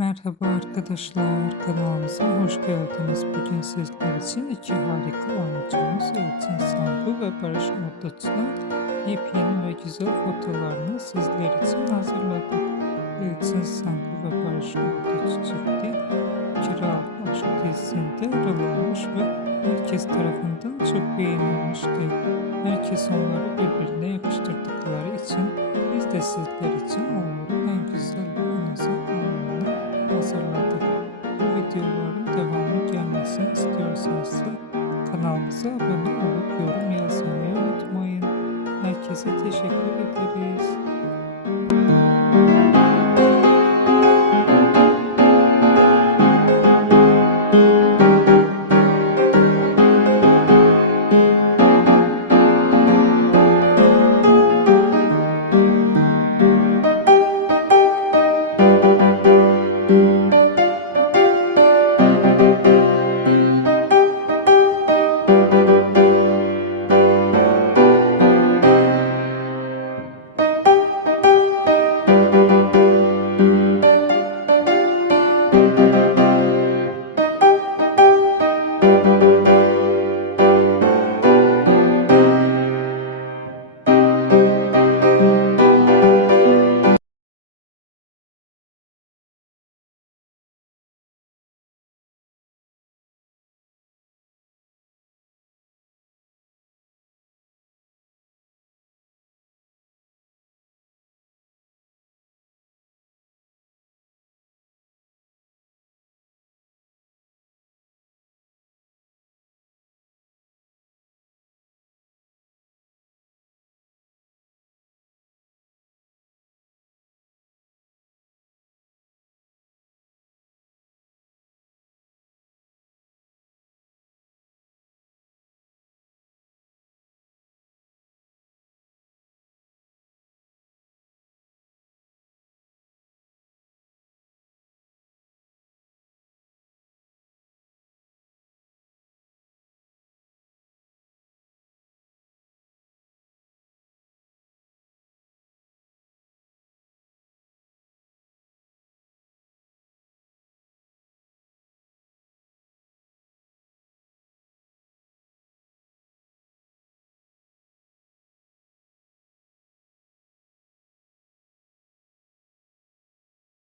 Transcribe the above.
Merhaba arkadaşlar, kanalımıza hoş geldiniz. Bugün sizler için iki harika oyuncumuz Elçin Sangu ve Barış Arduç'un yepyeni ve güzel fotolarını sizler için hazırladık. Elçin Sangu ve Barış Arduç çifti Kira Aşk dizisinde rol almış ve herkes tarafından çok beğenilmişti. Herkes onları birbirine yakıştırdıkları için biz de sizler için onların en güzel ve en özel anlarını hazırladık. Bu videoların devamı gelmesini istiyorsanız kanalımıza abone olup yorum yazmayı unutmayın. Herkese teşekkür ederiz.